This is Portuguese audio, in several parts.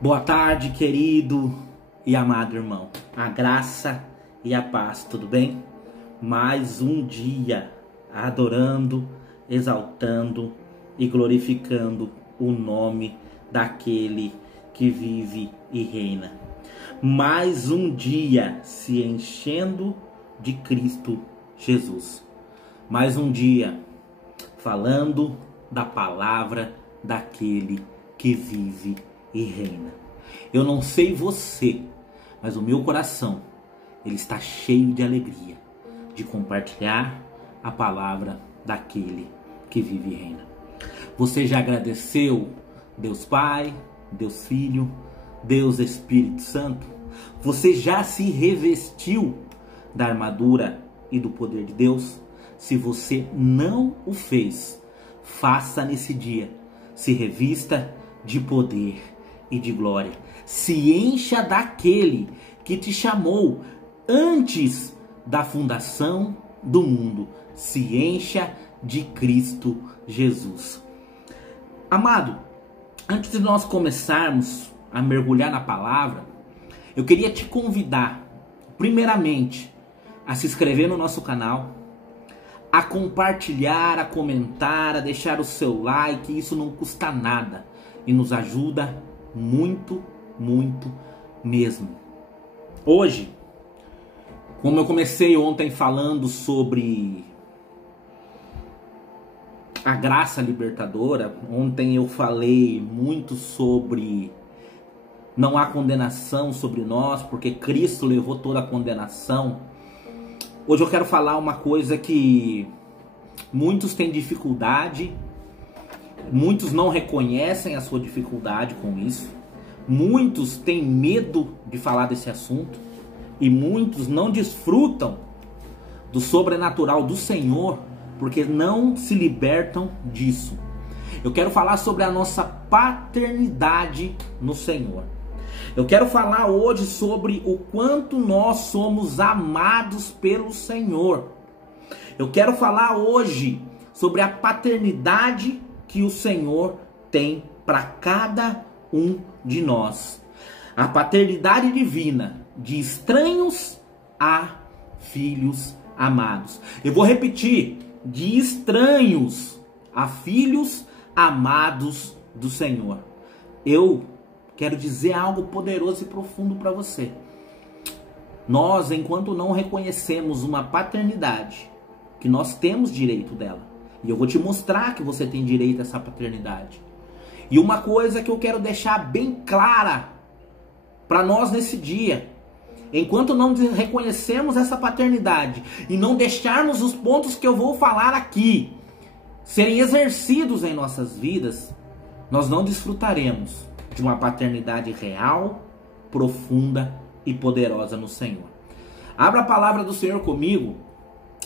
Boa tarde, querido e amado irmão. A graça e a paz, tudo bem? Mais um dia adorando, exaltando e glorificando o nome daquele que vive e reina. Mais um dia se enchendo de Cristo Jesus. Mais um dia falando da palavra daquele que vive e reina. Eu não sei você, mas o meu coração, ele está cheio de alegria de compartilhar a palavra daquele que vive e reina. Você já agradeceu Deus Pai, Deus Filho, Deus Espírito Santo? Você já se revestiu da armadura e do poder de Deus? Se você não o fez, faça nesse dia. Se revista de poder e de glória. Se encha daquele que te chamou antes da fundação do mundo. Se encha de Cristo Jesus. Amado, antes de nós começarmos a mergulhar na palavra, eu queria te convidar, primeiramente, a se inscrever no nosso canal, a compartilhar, a comentar, a deixar o seu like. Isso não custa nada e nos ajuda muito, muito mesmo. Hoje, como eu comecei ontem falando sobre a graça libertadora, ontem eu falei muito sobre não há condenação sobre nós, porque Cristo levou toda a condenação. Hoje eu quero falar uma coisa que muitos têm dificuldade, muitos não reconhecem a sua dificuldade com isso, muitos têm medo de falar desse assunto e muitos não desfrutam do sobrenatural do Senhor porque não se libertam disso. Eu quero falar sobre a nossa paternidade no Senhor. Eu quero falar hoje sobre o quanto nós somos amados pelo Senhor. Eu quero falar hoje sobre a paternidade que o Senhor tem para cada um de nós. A paternidade divina, de estranhos a filhos amados. Eu vou repetir, de estranhos a filhos amados do Senhor. Eu quero dizer algo poderoso e profundo para você. Nós, enquanto não reconhecemos uma paternidade, que nós temos direito dela, e eu vou te mostrar que você tem direito a essa paternidade. E uma coisa que eu quero deixar bem clara para nós nesse dia: enquanto não reconhecemos essa paternidade e não deixarmos os pontos que eu vou falar aqui serem exercidos em nossas vidas, nós não desfrutaremos de uma paternidade real, profunda e poderosa no Senhor. Abra a palavra do Senhor comigo,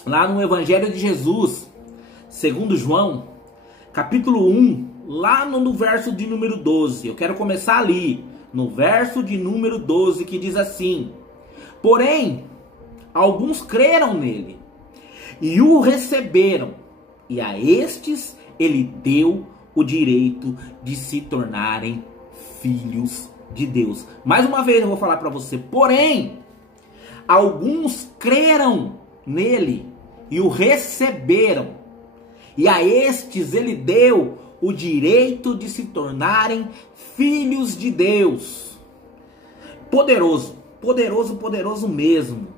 lá no Evangelho de Jesus, segundo João, capítulo 1, lá no verso de número 12. Eu quero começar ali, no verso de número 12, que diz assim: porém, alguns creram nele e o receberam, e a estes ele deu o direito de se tornarem filhos de Deus. Mais uma vez eu vou falar para você: porém, alguns creram nele e o receberam, e a estes ele deu o direito de se tornarem filhos de Deus. Poderoso, poderoso, poderoso mesmo.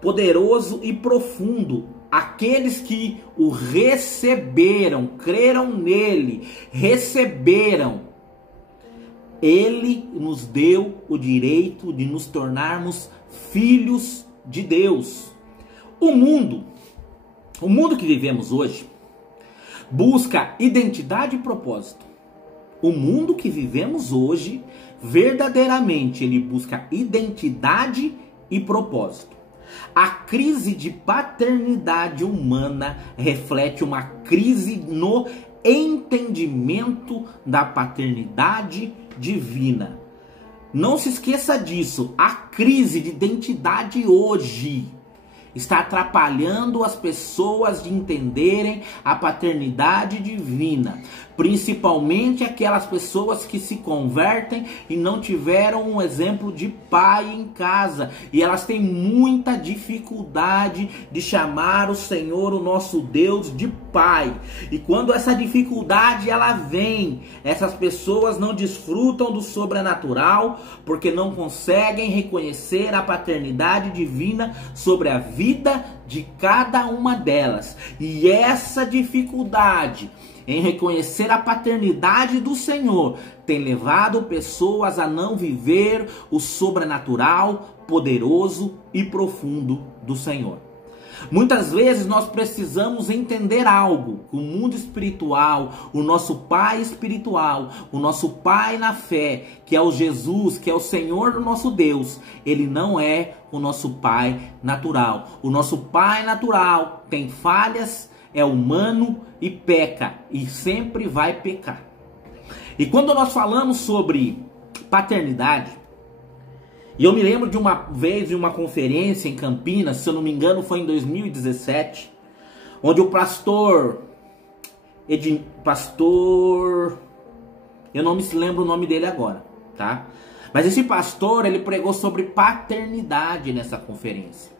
Poderoso e profundo. Aqueles que o receberam, creram nele, receberam, ele nos deu o direito de nos tornarmos filhos de Deus. O mundo que vivemos hoje, busca identidade e propósito. O mundo que vivemos hoje, verdadeiramente, ele busca identidade e propósito. A crise de paternidade humana reflete uma crise no entendimento da paternidade divina. Não se esqueça disso. A crise de identidade hoje está atrapalhando as pessoas de entenderem a paternidade divina. Principalmente aquelas pessoas que se convertem e não tiveram um exemplo de pai em casa. E elas têm muita dificuldade de chamar o Senhor, o nosso Deus, de pai. E quando essa dificuldade ela vem, essas pessoas não desfrutam do sobrenatural, porque não conseguem reconhecer a paternidade divina sobre a vida de cada uma delas. E essa dificuldade em reconhecer a paternidade do Senhor tem levado pessoas a não viver o sobrenatural, poderoso e profundo do Senhor. Muitas vezes nós precisamos entender algo, o mundo espiritual, o nosso pai espiritual, o nosso pai na fé, que é o Jesus, que é o Senhor do nosso Deus, ele não é o nosso pai natural. O nosso pai natural tem falhas, é humano e peca, e sempre vai pecar. E quando nós falamos sobre paternidade, e eu me lembro de uma vez de uma conferência em Campinas, se eu não me engano foi em 2017, onde o pastor, eu não me lembro o nome dele agora, tá? Mas esse pastor, ele pregou sobre paternidade nessa conferência.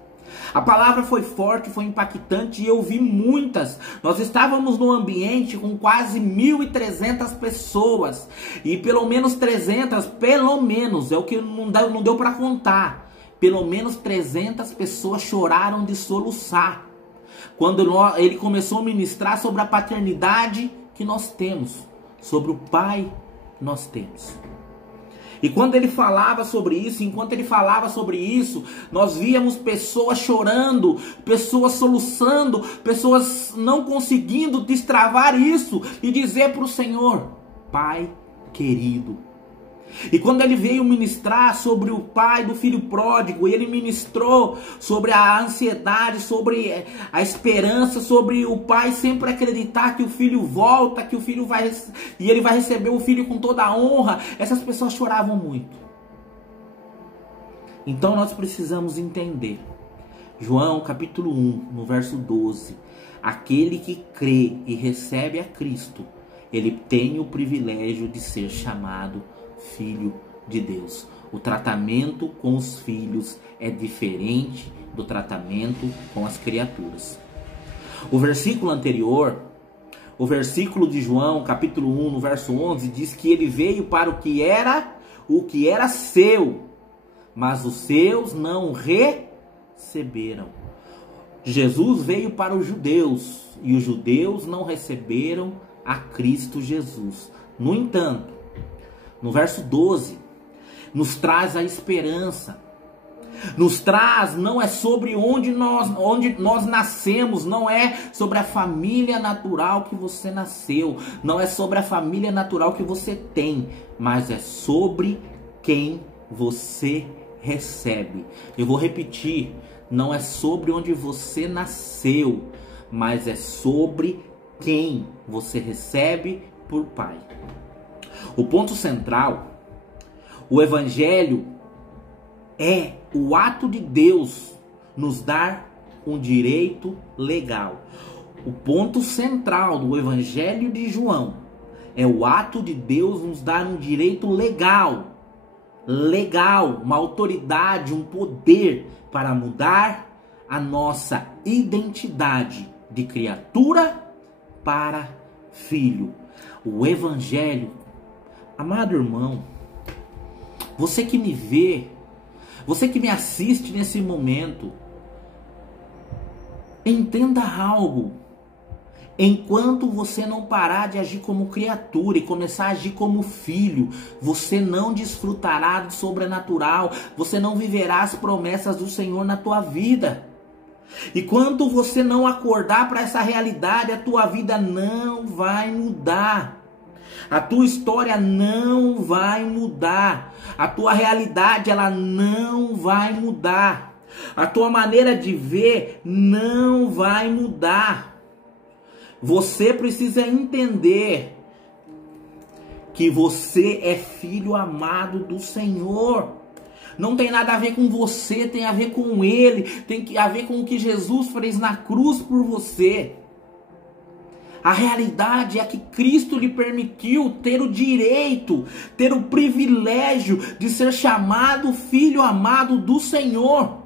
A palavra foi forte, foi impactante e eu vi muitas. Nós estávamos num ambiente com quase 1.300 pessoas. E pelo menos 300, é o que não deu para contar. Pelo menos 300 pessoas choraram de soluçar. Quando ele começou a ministrar sobre a paternidade que nós temos. Sobre o pai que nós temos. E quando ele falava sobre isso, enquanto ele falava sobre isso, nós víamos pessoas chorando, pessoas soluçando, pessoas não conseguindo destravar isso e dizer para o Senhor, Pai querido. E quando ele veio ministrar sobre o pai do filho pródigo, ele ministrou sobre a ansiedade, sobre a esperança, sobre o pai sempre acreditar que o filho volta, que o filho vai, e ele vai receber o filho com toda a honra. Essas pessoas choravam muito. Então nós precisamos entender. João capítulo 1, no verso 12. Aquele que crê e recebe a Cristo, ele tem o privilégio de ser chamado filho de Deus. O tratamento com os filhos é diferente do tratamento com as criaturas. O versículo anterior, o versículo de João, capítulo 1, no verso 11, diz que ele veio para o que era seu, mas os seus não receberam. Jesus veio para os judeus e os judeus não receberam a Cristo Jesus. No entanto, no verso 12, nos traz a esperança. Nos traz, não é sobre onde nós nascemos, não é sobre a família natural que você nasceu, não é sobre a família natural que você tem, mas é sobre quem você recebe. Eu vou repetir, não é sobre onde você nasceu, mas é sobre quem você recebe por pai. O ponto central, o evangelho é o ato de Deus nos dar um direito legal. O ponto central do evangelho de João é o ato de Deus nos dar um direito legal. Legal, uma autoridade, um poder para mudar a nossa identidade de criatura para filho. O evangelho, amado irmão, você que me vê, você que me assiste nesse momento, entenda algo. Enquanto você não parar de agir como criatura e começar a agir como filho, você não desfrutará do sobrenatural, você não viverá as promessas do Senhor na tua vida. E quando você não acordar para essa realidade, a tua vida não vai mudar. A tua história não vai mudar. A tua realidade, ela não vai mudar. A tua maneira de ver não vai mudar. Você precisa entender que você é filho amado do Senhor. Não tem nada a ver com você, tem a ver com Ele. Tem a ver com o que Jesus fez na cruz por você. A realidade é que Cristo lhe permitiu ter o direito, ter o privilégio de ser chamado filho amado do Senhor.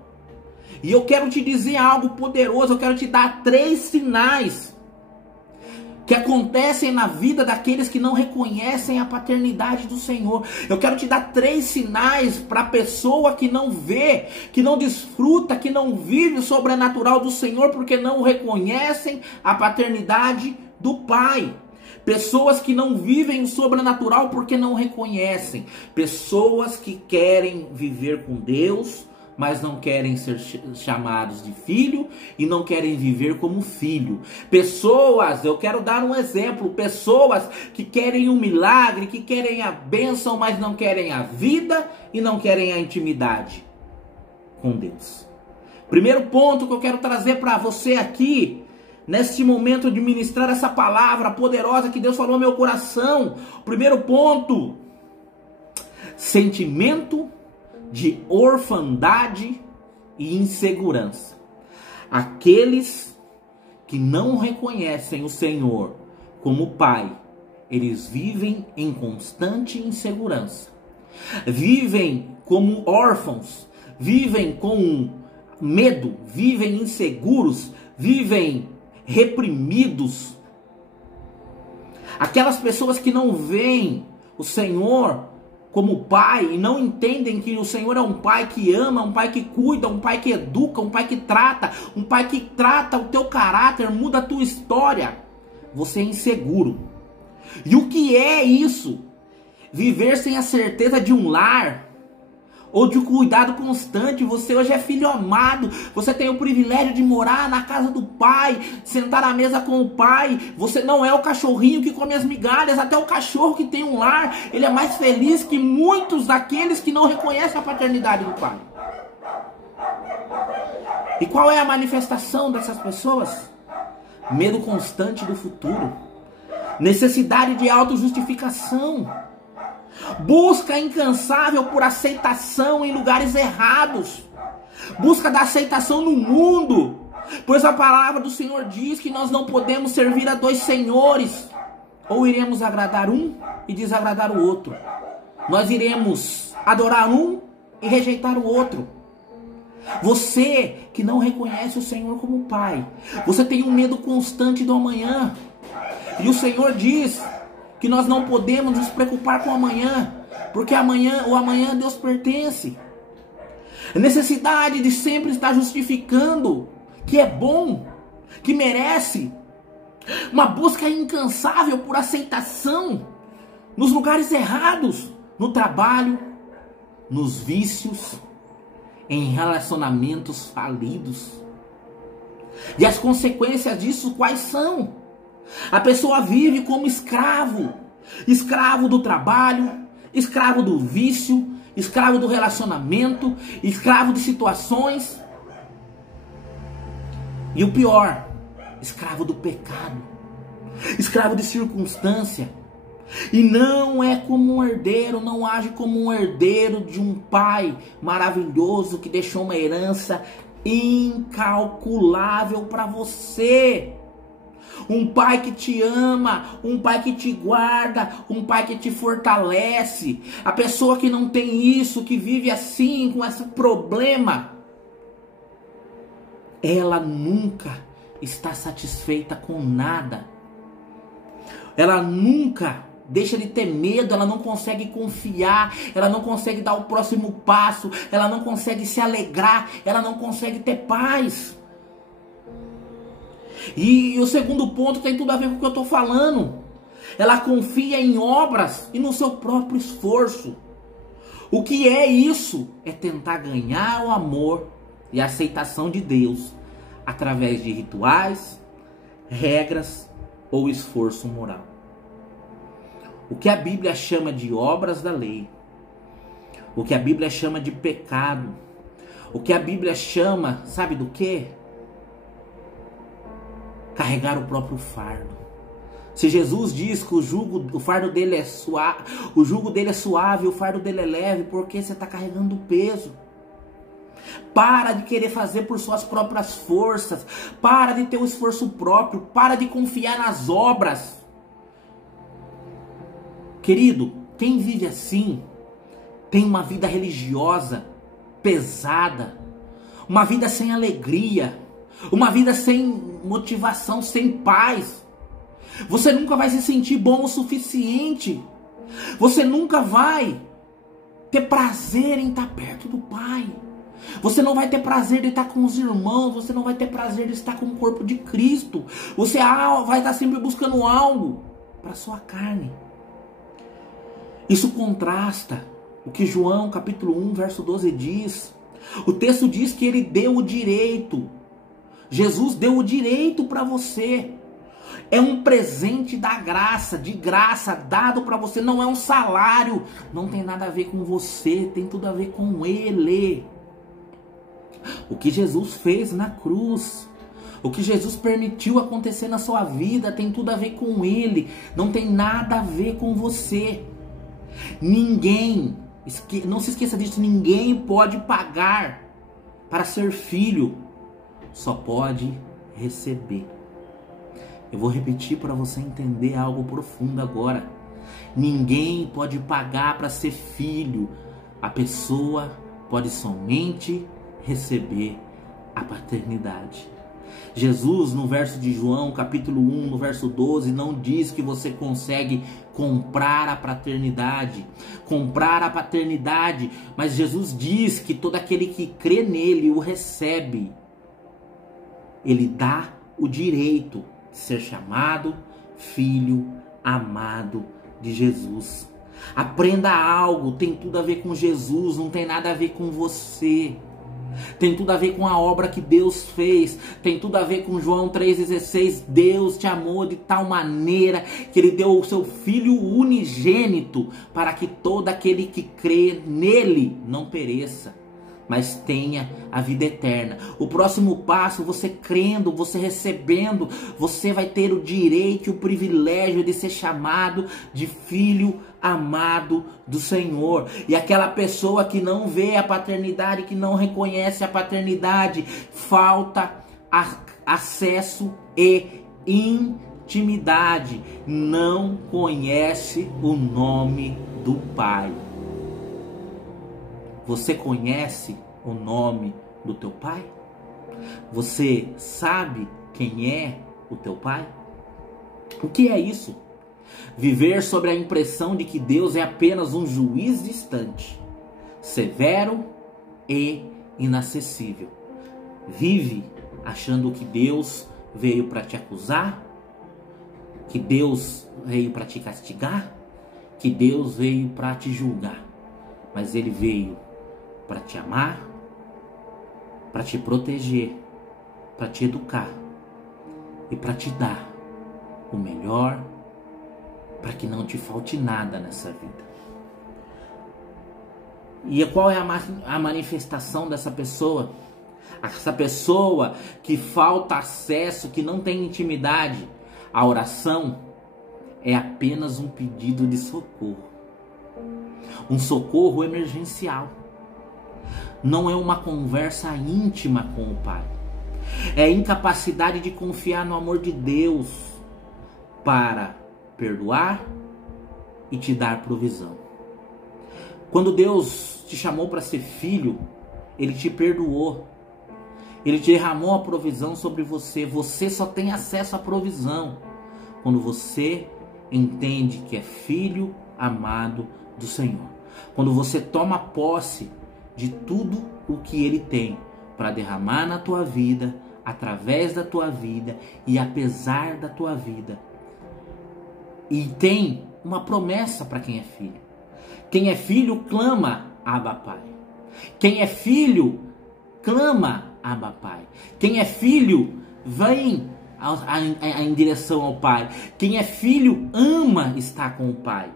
E eu quero te dizer algo poderoso, eu quero te dar 3 sinais que acontecem na vida daqueles que não reconhecem a paternidade do Senhor. Eu quero te dar 3 sinais para a pessoa que não vê, que não desfruta, que não vive o sobrenatural do Senhor, porque não reconhecem a paternidade do Pai. Pessoas que não vivem o sobrenatural porque não reconhecem. Pessoas que querem viver com Deus, mas não querem ser chamados de filho e não querem viver como filho. Pessoas, eu quero dar um exemplo, pessoas que querem um milagre, que querem a bênção, mas não querem a vida e não querem a intimidade com Deus. Primeiro ponto que eu quero trazer para você aqui, neste momento de ministrar essa palavra poderosa que Deus falou no meu coração. Primeiro ponto: sentimento de orfandade e insegurança. Aqueles que não reconhecem o Senhor como Pai, eles vivem em constante insegurança. Vivem como órfãos, vivem com medo, vivem inseguros, vivem reprimidos. Aquelas pessoas que não veem o Senhor como Pai e não entendem que o Senhor é um Pai que ama, um Pai que cuida, um Pai que educa, um Pai que trata o teu caráter, muda a tua história. Você é inseguro. E o que é isso? Viver sem a certeza de um lar ou de um cuidado constante. Você hoje é filho amado, você tem o privilégio de morar na casa do Pai, sentar à mesa com o Pai. Você não é o cachorrinho que come as migalhas. Até o cachorro que tem um lar, ele é mais feliz que muitos daqueles que não reconhecem a paternidade do Pai. E qual é a manifestação dessas pessoas? Medo constante do futuro, necessidade de autojustificação, busca incansável por aceitação em lugares errados, busca da aceitação no mundo, pois a palavra do Senhor diz que nós não podemos servir a 2 senhores, ou iremos agradar um e desagradar o outro, nós iremos adorar um e rejeitar o outro. Você que não reconhece o Senhor como Pai, você tem um medo constante do amanhã, e o Senhor diz que nós não podemos nos preocupar com o amanhã, porque o amanhã a Deus pertence. A necessidade de sempre estar justificando que é bom, que merece. Uma busca incansável por aceitação nos lugares errados, no trabalho, nos vícios, em relacionamentos falidos. E as consequências disso quais são? A pessoa vive como escravo, escravo do trabalho, escravo do vício, escravo do relacionamento, escravo de situações. E o pior, escravo do pecado, escravo de circunstância. E não é como um herdeiro, não age como um herdeiro de um pai maravilhoso que deixou uma herança incalculável para você. Um pai que te ama, um pai que te guarda, um pai que te fortalece. A pessoa que não tem isso, que vive assim, com esse problema, ela nunca está satisfeita com nada. Ela nunca deixa de ter medo, ela não consegue confiar, ela não consegue dar o próximo passo, ela não consegue se alegrar, ela não consegue ter paz. E o segundo ponto tem tudo a ver com o que eu estou falando. Ela confia em obras e no seu próprio esforço. O que é isso? É tentar ganhar o amor e a aceitação de Deus através de rituais, regras ou esforço moral. O que a Bíblia chama de obras da lei, o que a Bíblia chama de pecado, o que a Bíblia chama, sabe do quê? Carregar o próprio fardo. Se Jesus diz que o fardo dele é suave, o fardo dele é leve, porque você está carregando o peso. Para de querer fazer por suas próprias forças. Para de ter o esforço próprio. Para de confiar nas obras. Querido, quem vive assim tem uma vida religiosa pesada, uma vida sem alegria, uma vida sem motivação, sem paz. Você nunca vai se sentir bom o suficiente. Você nunca vai ter prazer em estar perto do Pai. Você não vai ter prazer de estar com os irmãos. Você não vai ter prazer de estar com o corpo de Cristo. Você vai estar sempre buscando algo para sua carne. Isso contrasta o que João capítulo 1 verso 12 diz. O texto diz que ele deu o direito. Jesus deu o direito para você. É um presente da graça, de graça, dado para você. Não é um salário. Não tem nada a ver com você. Tem tudo a ver com Ele. O que Jesus fez na cruz. O que Jesus permitiu acontecer na sua vida. Tem tudo a ver com Ele. Não tem nada a ver com você. Ninguém, não se esqueça disso, ninguém pode pagar para ser filho, só pode receber. Eu vou repetir para você entender algo profundo agora. Ninguém pode pagar para ser filho, a pessoa pode somente receber a paternidade. Jesus, no verso de João, capítulo 1, no verso 12, não diz que você consegue comprar a paternidade, mas Jesus diz que todo aquele que crê nele o recebe. Ele dá o direito de ser chamado filho amado de Jesus. Aprenda algo, tem tudo a ver com Jesus, não tem nada a ver com você. Tem tudo a ver com a obra que Deus fez. Tem tudo a ver com João 3,16. Deus te amou de tal maneira que Ele deu o seu Filho unigênito, para que todo aquele que crê nele não pereça, mas tenha a vida eterna. O próximo passo, você crendo, você recebendo, você vai ter o direito e o privilégio de ser chamado de filho amado do Senhor. E aquela pessoa que não vê a paternidade, que não reconhece a paternidade, falta acesso e intimidade, não conhece o nome do Pai. Você conhece o nome do teu Pai? Você sabe quem é o teu Pai? O que é isso? Viver sobre a impressão de que Deus é apenas um juiz distante, severo e inacessível. Vive achando que Deus veio para te acusar, que Deus veio para te castigar, que Deus veio para te julgar. Mas Ele veio para te amar, para te proteger, para te educar e para te dar o melhor, para que não te falte nada nessa vida. E qual é a manifestação dessa pessoa? Essa pessoa que falta acesso, que não tem intimidade. A oração é apenas um pedido de socorro. Um socorro emergencial. Não é uma conversa íntima com o Pai. É a incapacidade de confiar no amor de Deus para perdoar e te dar provisão. Quando Deus te chamou para ser filho, Ele te perdoou. Ele te derramou a provisão sobre você. Você só tem acesso à provisão quando você entende que é filho amado do Senhor. Quando você toma posse de tudo o que Ele tem para derramar na tua vida, através da tua vida e apesar da tua vida. E tem uma promessa para quem é filho. Quem é filho clama, Abba Pai. Quem é filho clama, Abba Pai. Quem é filho vem em direção ao Pai. Quem é filho ama estar com o Pai.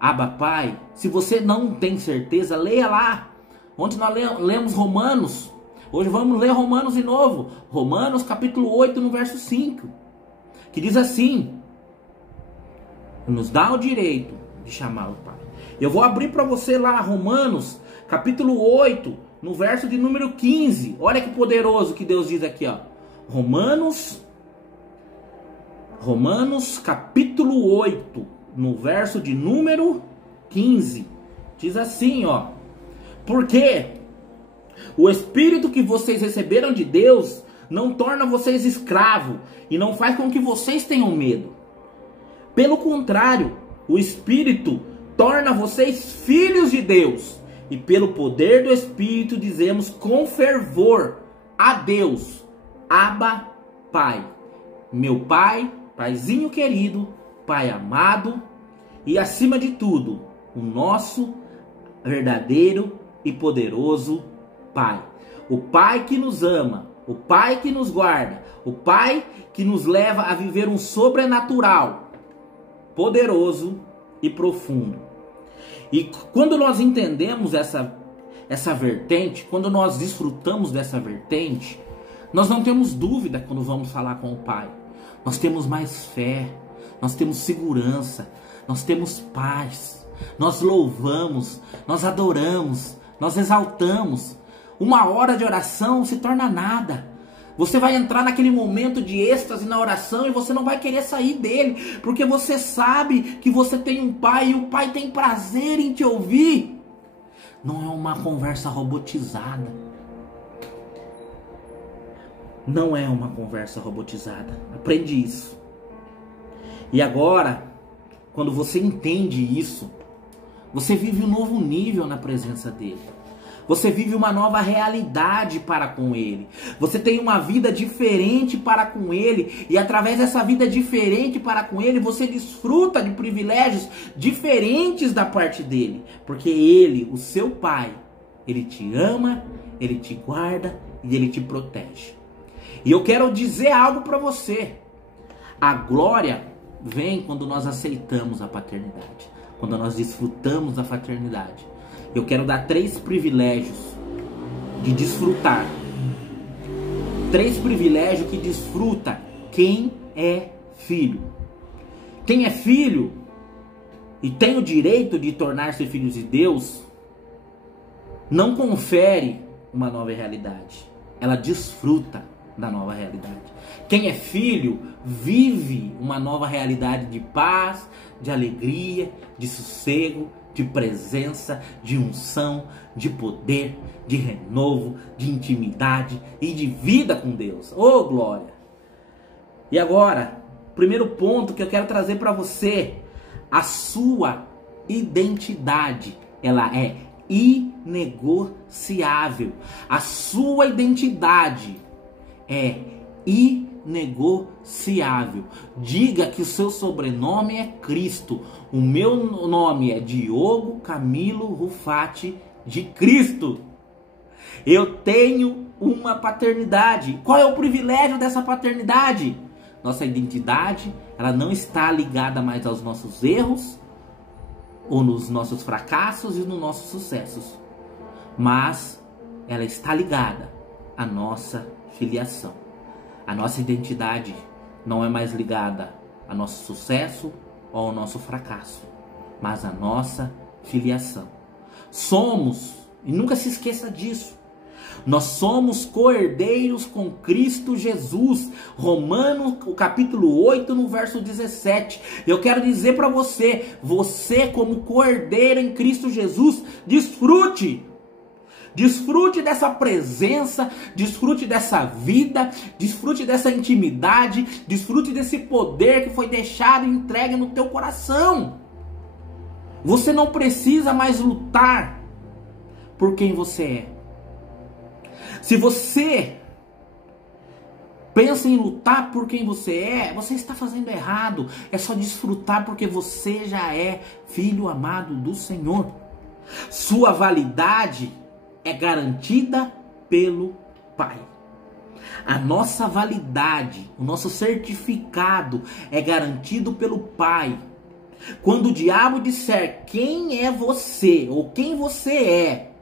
Abba Pai. Se você não tem certeza, leia lá. Ontem nós lemos Romanos. Hoje vamos ler Romanos de novo. Romanos capítulo 8 no verso 5. Que diz assim: nos dá o direito de chamar o Pai. Eu vou abrir para você lá Romanos capítulo 8 no verso de número 15. Olha que poderoso que Deus diz aqui, ó. Romanos capítulo 8, no verso de número 15. Diz assim, ó: porque o Espírito que vocês receberam de Deus não torna vocês escravos e não faz com que vocês tenham medo. Pelo contrário, o Espírito torna vocês filhos de Deus. E pelo poder do Espírito dizemos com fervor a Deus: Abba, Pai. Meu Pai, Paizinho querido, Pai amado e, acima de tudo, o nosso verdadeiro e poderoso Pai. O Pai que nos ama, o Pai que nos guarda, o Pai que nos leva a viver um sobrenatural, poderoso e profundo. E quando nós entendemos essa vertente, quando nós desfrutamos dessa vertente, nós não temos dúvida quando vamos falar com o Pai. Nós temos mais fé, nós temos segurança, nós temos paz, nós louvamos, nós adoramos, nós exaltamos. Uma hora de oração se torna nada. Você vai entrar naquele momento de êxtase na oração e você não vai querer sair dele, porque você sabe que você tem um Pai e o Pai tem prazer em te ouvir. Não é uma conversa robotizada. Não é uma conversa robotizada. Aprende isso. E agora, quando você entende isso, você vive um novo nível na presença dele. Você vive uma nova realidade para com ele. Você tem uma vida diferente para com ele. E através dessa vida diferente para com ele, você desfruta de privilégios diferentes da parte dele. Porque ele, o seu Pai, ele te ama, ele te guarda e ele te protege. E eu quero dizer algo para você. A glória vem quando nós aceitamos a paternidade. Quando nós desfrutamos da paternidade. Eu quero dar 3 privilégios de desfrutar. 3 privilégios que desfruta quem é filho. Quem é filho e tem o direito de tornar-se filhos de Deus, não confere uma nova realidade. Ela desfruta da nova realidade. Quem é filho vive uma nova realidade de paz, de alegria, de sossego, de presença, de unção, de poder, de renovo, de intimidade e de vida com Deus. Oh, glória! E agora, primeiro ponto que eu quero trazer para você: a sua identidade, ela é inegociável. A sua identidade é inegociável. Diga que o seu sobrenome é Cristo. O meu nome é Diogo Camilo Rufati de Cristo. Eu tenho uma paternidade. Qual é o privilégio dessa paternidade? Nossa identidade, ela não está ligada mais aos nossos erros, ou nos nossos fracassos e nos nossos sucessos, mas ela está ligada à nossa filiação. A nossa identidade não é mais ligada ao nosso sucesso ou ao nosso fracasso, mas à nossa filiação. Somos, e nunca se esqueça disso, nós somos co-herdeiros com Cristo Jesus. Romanos, o capítulo 8, no verso 17. Eu quero dizer para você, você como co-herdeiro em Cristo Jesus, desfrute. Desfrute dessa presença, desfrute dessa vida, desfrute dessa intimidade, desfrute desse poder que foi deixado e entregue no teu coração. Você não precisa mais lutar por quem você é. Se você pensa em lutar por quem você é, você está fazendo errado. É só desfrutar porque você já é filho amado do Senhor. Sua validade é garantida pelo Pai. A nossa validade, o nosso certificado é garantido pelo Pai. Quando o diabo disser quem é você ou quem você é,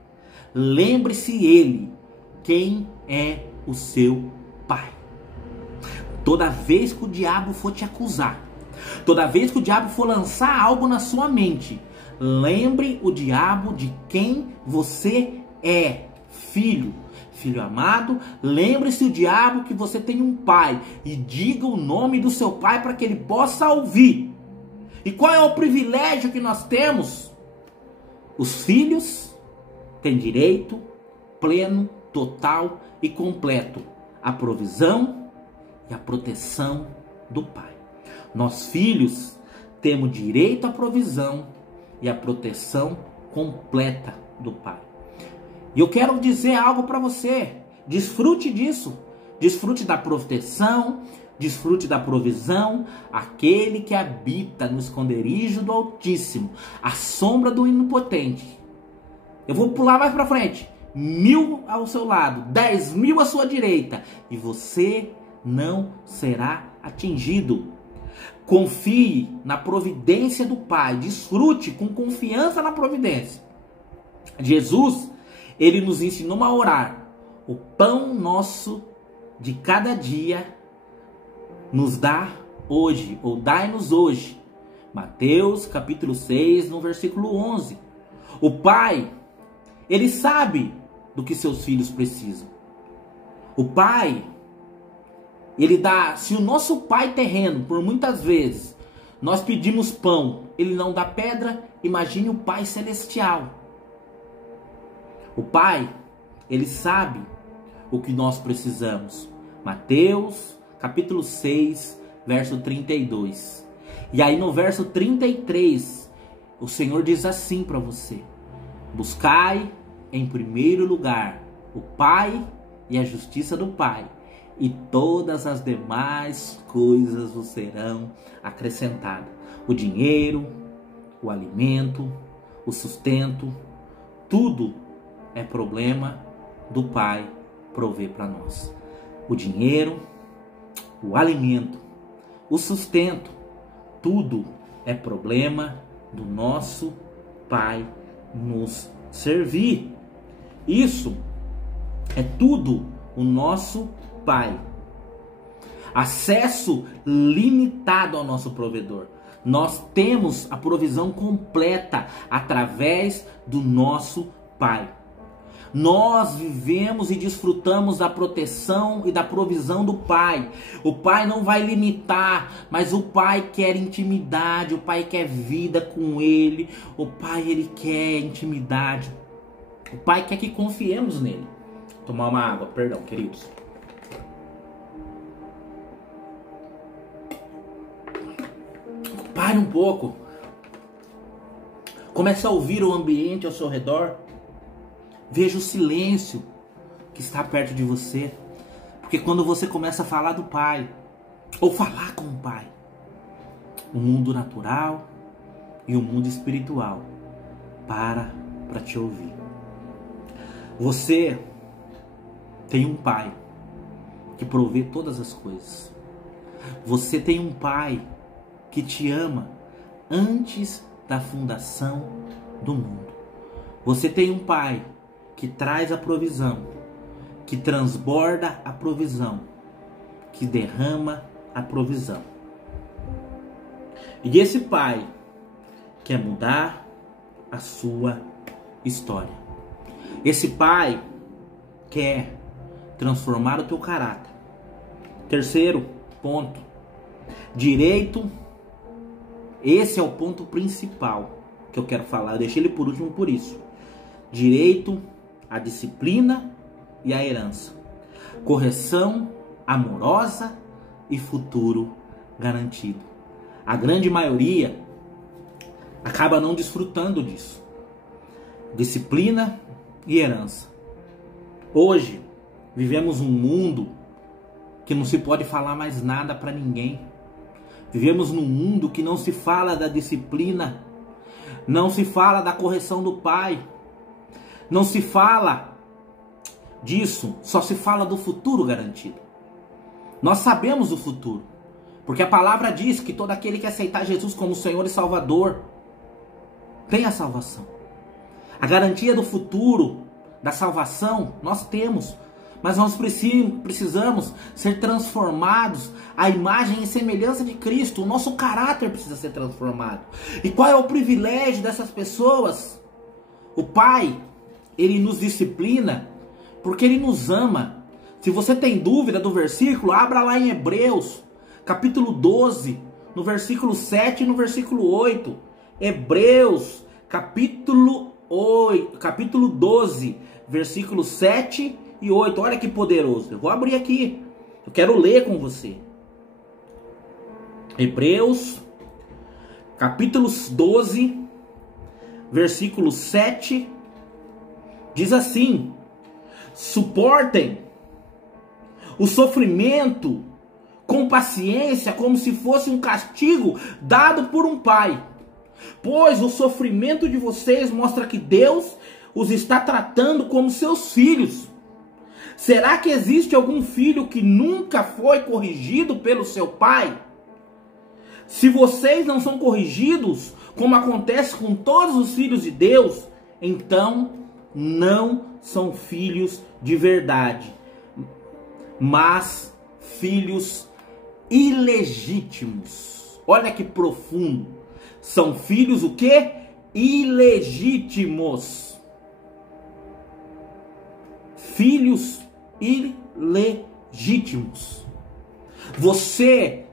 lembre-se ele, quem é o seu Pai. Toda vez que o diabo for te acusar, toda vez que o diabo for lançar algo na sua mente, lembre o diabo de quem você é. filho. Filho amado, lembre-se o diabo que você tem um pai e diga o nome do seu pai para que ele possa ouvir. E qual é o privilégio que nós temos? Os filhos têm direito pleno, total e completo à provisão e à proteção do pai. Nós filhos temos direito à provisão e à proteção completa do pai. E eu quero dizer algo para você. Desfrute disso. Desfrute da proteção, desfrute da provisão. Aquele que habita no esconderijo do Altíssimo, à sombra do Onipotente. Eu vou pular mais para frente. 1000 ao seu lado, 10.000 à sua direita, e você não será atingido. Confie na providência do Pai. Desfrute com confiança na providência. Jesus, ele nos ensinou a orar. O pão nosso de cada dia nos dá hoje, ou dai-nos hoje. Mateus capítulo 6, no versículo 11. O Pai, ele sabe do que seus filhos precisam. O Pai, ele dá. Se o nosso pai terreno, por muitas vezes, nós pedimos pão, ele não dá pedra, imagine o Pai celestial. O Pai, ele sabe o que nós precisamos. Mateus, capítulo 6, verso 32. E aí no verso 33, o Senhor diz assim para você: buscai em primeiro lugar o Pai e a justiça do Pai, e todas as demais coisas vos serão acrescentadas. O dinheiro, o alimento, o sustento, tudo é problema do Pai prover para nós. O dinheiro, o alimento, o sustento, tudo é problema do nosso Pai nos servir. Isso é tudo o nosso Pai. Acesso limitado ao nosso provedor. Nós temos a provisão completa através do nosso Pai. Nós vivemos e desfrutamos da proteção e da provisão do Pai. O Pai não vai limitar, mas o Pai quer intimidade, o Pai quer vida com Ele, o Pai, Ele quer intimidade. O Pai quer que confiemos nele. Vou tomar uma água, perdão, queridos. Pare um pouco. Comece a ouvir o ambiente ao seu redor. Veja o silêncio que está perto de você. Porque quando você começa a falar do Pai, ou falar com o Pai, o mundo natural e o mundo espiritual para te ouvir. Você tem um Pai que provê todas as coisas. Você tem um Pai que te ama antes da fundação do mundo. Você tem um Pai que traz a provisão, que transborda a provisão, que derrama a provisão. E esse Pai quer mudar a sua história. Esse Pai quer transformar o teu caráter. Terceiro ponto, direito. Esse é o ponto principal que eu quero falar. Eu deixei ele por último por isso. Direito, a disciplina e a herança. Correção amorosa e futuro garantido. A grande maioria acaba não desfrutando disso. Disciplina e herança. Hoje vivemos um mundo que não se pode falar mais nada para ninguém. Vivemos num mundo que não se fala da disciplina, não se fala da correção do Pai, não se fala disso, só se fala do futuro garantido. Nós sabemos o futuro, porque a palavra diz que todo aquele que aceitar Jesus como Senhor e Salvador tem a salvação. A garantia do futuro, da salvação, nós temos. Mas nós precisamos ser transformados à imagem e semelhança de Cristo. O nosso caráter precisa ser transformado. E qual é o privilégio dessas pessoas? O Pai, Ele nos disciplina porque Ele nos ama. Se você tem dúvida do versículo, abra lá em Hebreus, capítulo 12, no versículo 7 e no versículo 8. Hebreus, capítulo 12, versículos 7 e 8. Olha que poderoso. Eu vou abrir aqui. Eu quero ler com você. Hebreus, capítulo 12, versículo 7, diz assim: suportem o sofrimento com paciência, como se fosse um castigo dado por um pai. Pois o sofrimento de vocês mostra que Deus os está tratando como seus filhos. Será que existe algum filho que nunca foi corrigido pelo seu pai? Se vocês não são corrigidos, como acontece com todos os filhos de Deus, então não são filhos de verdade, mas filhos ilegítimos. Olha que profundo. São filhos o quê? Ilegítimos. Filhos ilegítimos. Você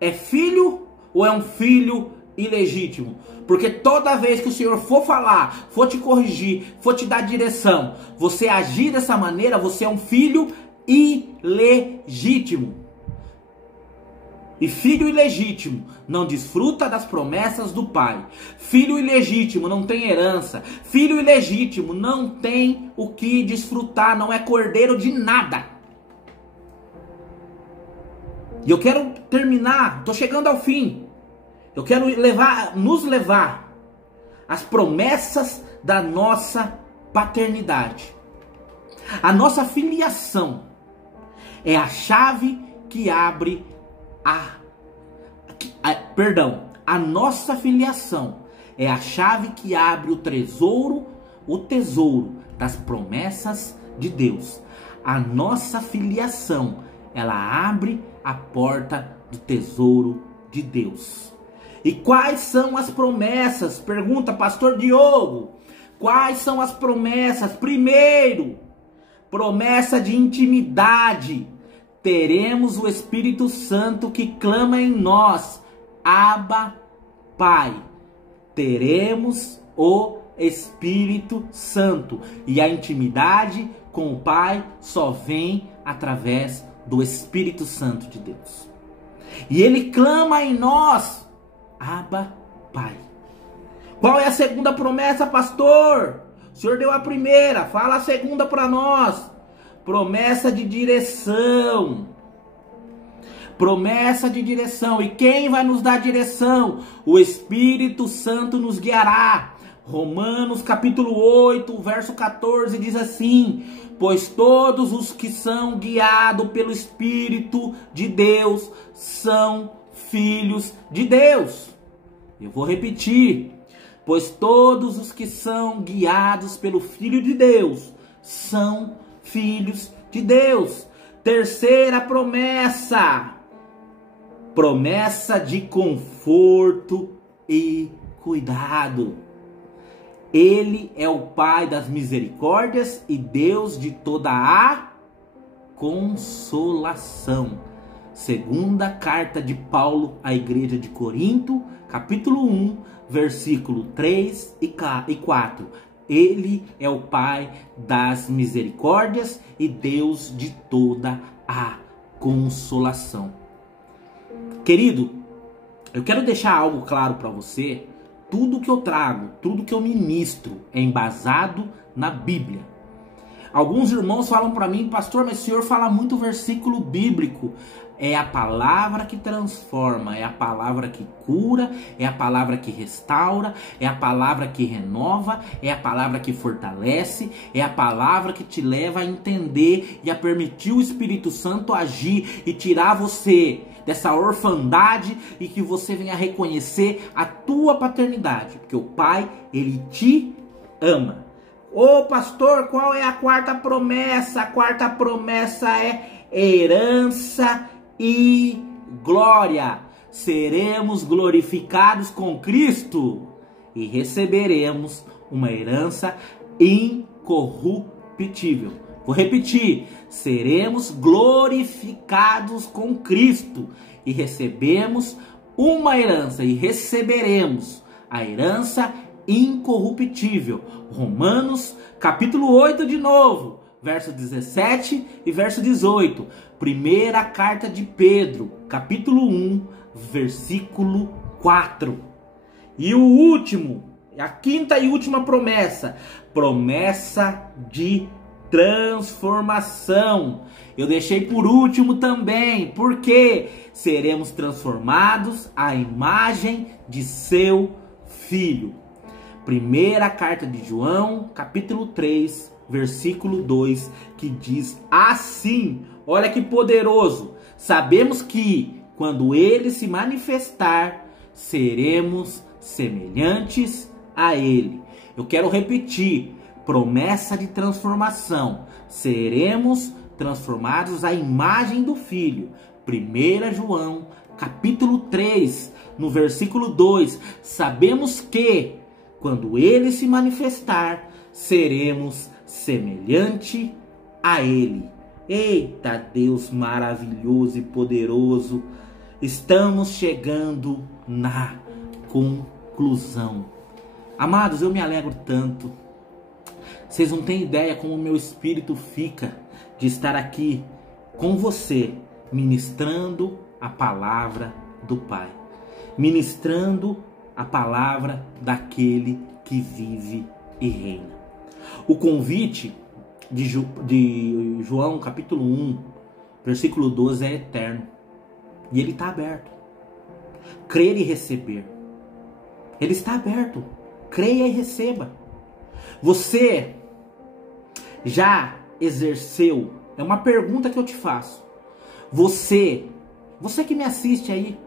é filho ou é um filho ilegítimo? Porque toda vez que o Senhor for falar, for te corrigir, for te dar direção, você agir dessa maneira, você é um filho ilegítimo. E filho ilegítimo não desfruta das promessas do pai. Filho ilegítimo não tem herança. Filho ilegítimo não tem o que desfrutar, não é cordeiro de nada. E eu quero terminar, estou chegando ao fim. Eu quero nos levar às promessas da nossa paternidade. A nossa filiação é a chave que abre a nossa filiação é a chave que abre o tesouro das promessas de Deus. A nossa filiação, ela abre a porta do tesouro de Deus. E quais são as promessas? Pergunta pastor Diogo. Quais são as promessas? Primeiro, promessa de intimidade. Teremos o Espírito Santo que clama em nós, Abba, Pai. Teremos o Espírito Santo. E a intimidade com o Pai só vem através do Espírito Santo de Deus. E Ele clama em nós, Abba, Pai. Qual é a segunda promessa, pastor? O senhor deu a primeira, fala a segunda para nós. Promessa de direção. Promessa de direção. E quem vai nos dar direção? O Espírito Santo nos guiará. Romanos capítulo 8, verso 14 diz assim: pois todos os que são guiados pelo Espírito de Deus são filhos de Deus. Eu vou repetir. Pois todos os que são guiados pelo Filho de Deus são filhos de Deus. Terceira promessa. Promessa de conforto e cuidado. Ele é o Pai das misericórdias e Deus de toda a consolação. Segunda carta de Paulo à igreja de Corinto, capítulo 1, versículo 3 e 4. Ele é o Pai das misericórdias e Deus de toda a consolação. Querido, eu quero deixar algo claro para você. Tudo que eu trago, tudo que eu ministro é embasado na Bíblia. Alguns irmãos falam para mim, pastor, mas o senhor fala muito versículo bíblico. É a palavra que transforma, é a palavra que cura, é a palavra que restaura, é a palavra que renova, é a palavra que fortalece, é a palavra que te leva a entender e a permitir o Espírito Santo agir e tirar você dessa orfandade e que você venha reconhecer a tua paternidade, porque o Pai, Ele te ama. Ô pastor, qual é a quarta promessa? A quarta promessa é herança e glória. Seremos glorificados com Cristo e receberemos uma herança incorruptível. Vou repetir: seremos glorificados com Cristo e recebemos uma herança, e receberemos a herança incorruptível. Romanos capítulo 8 de novo, verso 17 e verso 18. Primeira carta de Pedro, capítulo 1, versículo 4. E o último, a quinta e última promessa, promessa de transformação. Eu deixei por último também, porque seremos transformados à imagem de seu Filho. Primeira carta de João, capítulo 3, versículo 2, que diz assim, olha que poderoso: sabemos que quando ele se manifestar, seremos semelhantes a ele. Eu quero repetir: promessa de transformação. Seremos transformados à imagem do Filho. 1 João, capítulo 3, no versículo 2. Sabemos que, quando ele se manifestar, seremos semelhante a ele. Eita Deus maravilhoso e poderoso! Estamos chegando na conclusão. Amados, eu me alegro tanto. Vocês não têm ideia como o meu espírito fica de estar aqui com você, ministrando a palavra do Pai, ministrando a palavra daquele que vive e reina. O convite de João capítulo 1, versículo 12 é eterno. E ele está aberto. Crer e receber. Ele está aberto. Creia e receba. Você já exerceu? É uma pergunta que eu te faço. Você que me assiste aí,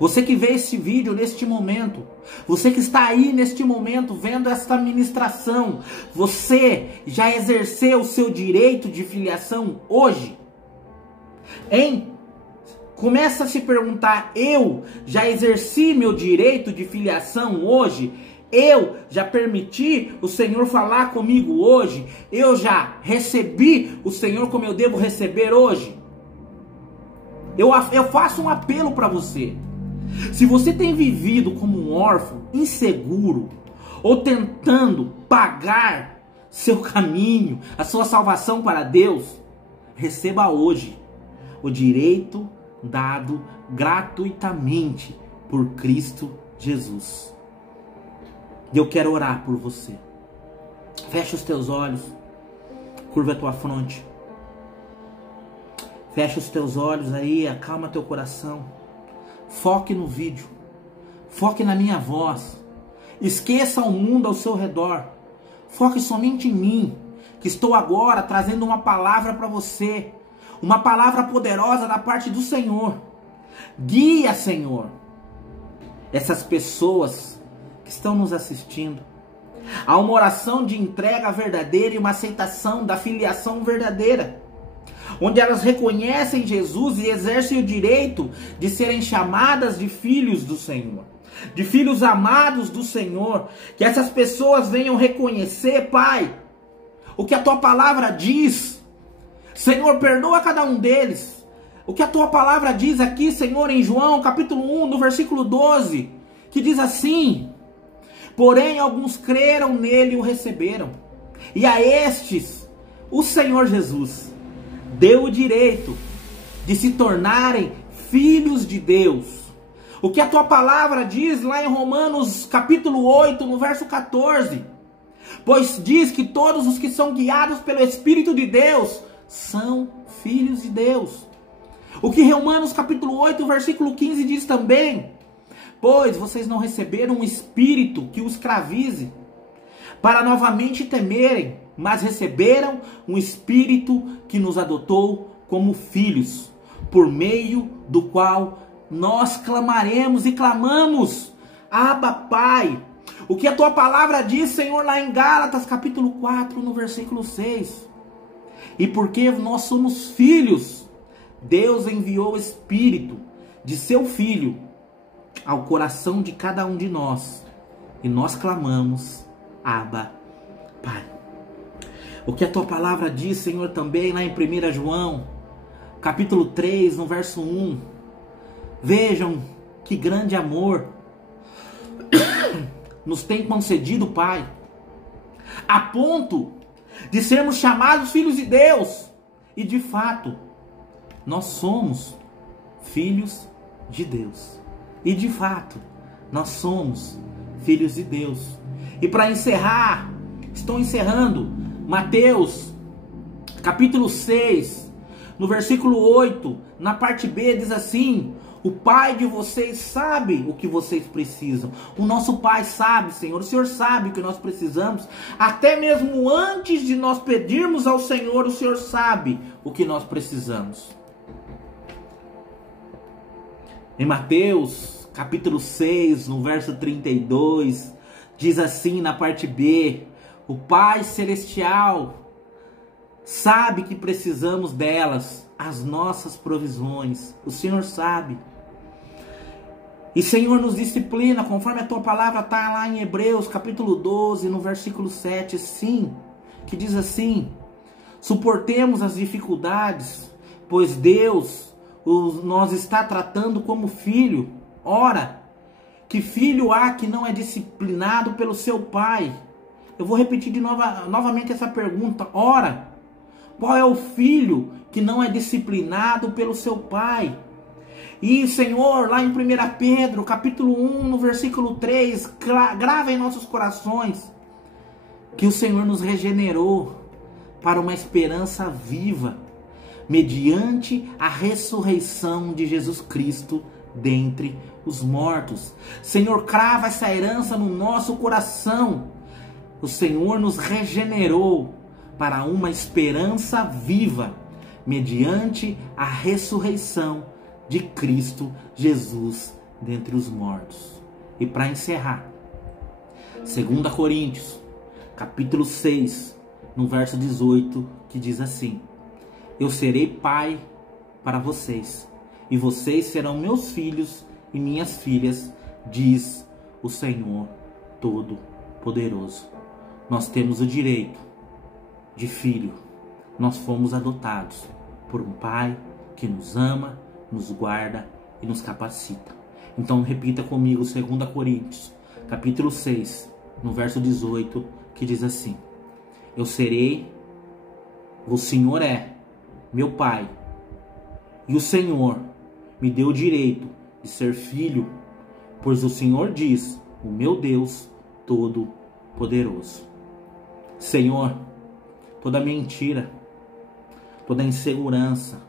você que vê este vídeo neste momento, você que está aí neste momento vendo esta ministração, você já exerceu o seu direito de filiação hoje? Hein? Começa a se perguntar: eu já exerci meu direito de filiação hoje? Eu já permiti o Senhor falar comigo hoje? Eu já recebi o Senhor como eu devo receber hoje? Eu faço um apelo para você. Se você tem vivido como um órfão, inseguro, ou tentando pagar seu caminho, a sua salvação para Deus, receba hoje o direito dado gratuitamente por Cristo Jesus. E eu quero orar por você. Fecha os teus olhos, curva a tua fronte. Fecha os teus olhos aí, acalma teu coração. Foque no vídeo. Foque na minha voz. Esqueça o mundo ao seu redor. Foque somente em mim, que estou agora trazendo uma palavra para você. Uma palavra poderosa da parte do Senhor. Guia, Senhor, essas pessoas que estão nos assistindo a uma oração de entrega verdadeira e uma aceitação da filiação verdadeira, onde elas reconhecem Jesus e exercem o direito de serem chamadas de filhos do Senhor, de filhos amados do Senhor. Que essas pessoas venham reconhecer, Pai, o que a tua palavra diz. Senhor, perdoa cada um deles. O que a tua palavra diz aqui, Senhor, em João capítulo 1, no versículo 12, que diz assim: porém alguns creram nele e o receberam, e a estes o Senhor Jesus deu o direito de se tornarem filhos de Deus. O que a tua palavra diz lá em Romanos capítulo 8, no verso 14, pois diz que todos os que são guiados pelo Espírito de Deus são filhos de Deus. O que Romanos capítulo 8, versículo 15 diz também: pois vocês não receberam um espírito que os escravize para novamente temerem, mas receberam um espírito que nos adotou como filhos, por meio do qual nós clamaremos e clamamos: Abba, Pai. O que a tua palavra diz, Senhor, lá em Gálatas capítulo 4, no versículo 6. E porque nós somos filhos, Deus enviou o Espírito de seu Filho ao coração de cada um de nós, e nós clamamos: Abba, Pai. O que a tua palavra diz, Senhor, também lá em 1 João, capítulo 3, no verso 1. Vejam que grande amor nos tem concedido o Pai, a ponto de sermos chamados filhos de Deus. E de fato, nós somos filhos de Deus. E de fato, nós somos filhos de Deus. E para encerrar, estou encerrando Mateus, capítulo 6, no versículo 8, na parte B, diz assim: o Pai de vocês sabe o que vocês precisam. O nosso Pai sabe, Senhor. O Senhor sabe o que nós precisamos. Até mesmo antes de nós pedirmos ao Senhor, o Senhor sabe o que nós precisamos. Em Mateus, capítulo 6, no verso 32, diz assim na parte B: o Pai Celestial sabe que precisamos delas, as nossas provisões. O Senhor sabe. E Senhor nos disciplina, conforme a tua palavra está lá em Hebreus, capítulo 12, no versículo 7, sim, que diz assim: suportemos as dificuldades, pois Deus nós está tratando como filho. Ora, que filho há que não é disciplinado pelo seu pai? Eu vou repetir novamente essa pergunta. Ora, qual é o filho que não é disciplinado pelo seu pai? E Senhor, lá em 1 Pedro, capítulo 1, no versículo 3, grava em nossos corações que o Senhor nos regenerou para uma esperança viva, mediante a ressurreição de Jesus Cristo dentre os mortos. Senhor, crava essa herança no nosso coração. O Senhor nos regenerou para uma esperança viva, mediante a ressurreição de Cristo Jesus dentre os mortos. E para encerrar, 2 Coríntios, capítulo 6, no verso 18, que diz assim: eu serei pai para vocês, e vocês serão meus filhos e minhas filhas, diz o Senhor Todo-Poderoso. Nós temos o direito de filho. Nós fomos adotados por um pai que nos ama, nos guarda e nos capacita. Então repita comigo 2 Coríntios, capítulo 6, no verso 18, que diz assim: eu serei, o Senhor é meu pai, e o Senhor me deu o direito de ser filho, pois o Senhor diz, o meu Deus Todo-Poderoso. Senhor, toda mentira, toda insegurança,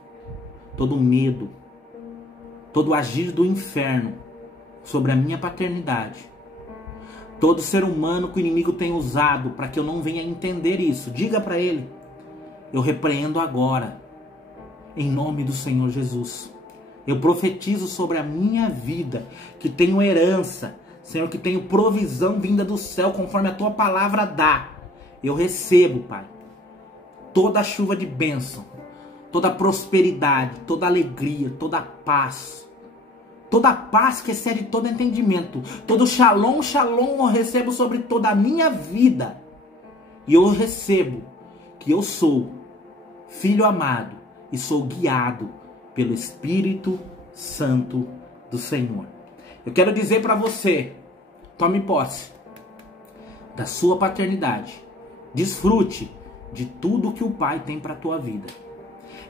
todo medo, todo agir do inferno sobre a minha paternidade, todo ser humano que o inimigo tem usado para que eu não venha entender isso, diga para ele: eu repreendo agora, em nome do Senhor Jesus. Eu profetizo sobre a minha vida que tenho herança, Senhor, que tenho provisão vinda do céu, conforme a tua palavra dá. Eu recebo, Pai, toda a chuva de bênção, toda a prosperidade, toda a alegria, toda a paz que excede todo entendimento, todo shalom, shalom eu recebo sobre toda a minha vida. E eu recebo que eu sou filho amado e sou guiado pelo Espírito Santo do Senhor. Eu quero dizer para você, tome posse da sua paternidade, desfrute de tudo que o Pai tem para a tua vida.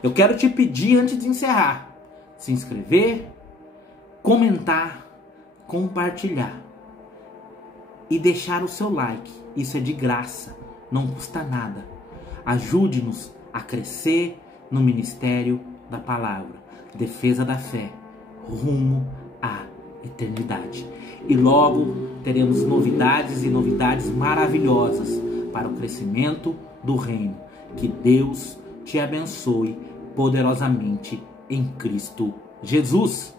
Eu quero te pedir, antes de encerrar, se inscrever, comentar, compartilhar e deixar o seu like. Isso é de graça, não custa nada. Ajude-nos a crescer no ministério da palavra, defesa da fé, rumo à eternidade. E logo teremos novidades e novidades maravilhosas para o crescimento do reino. Que Deus te abençoe poderosamente em Cristo Jesus.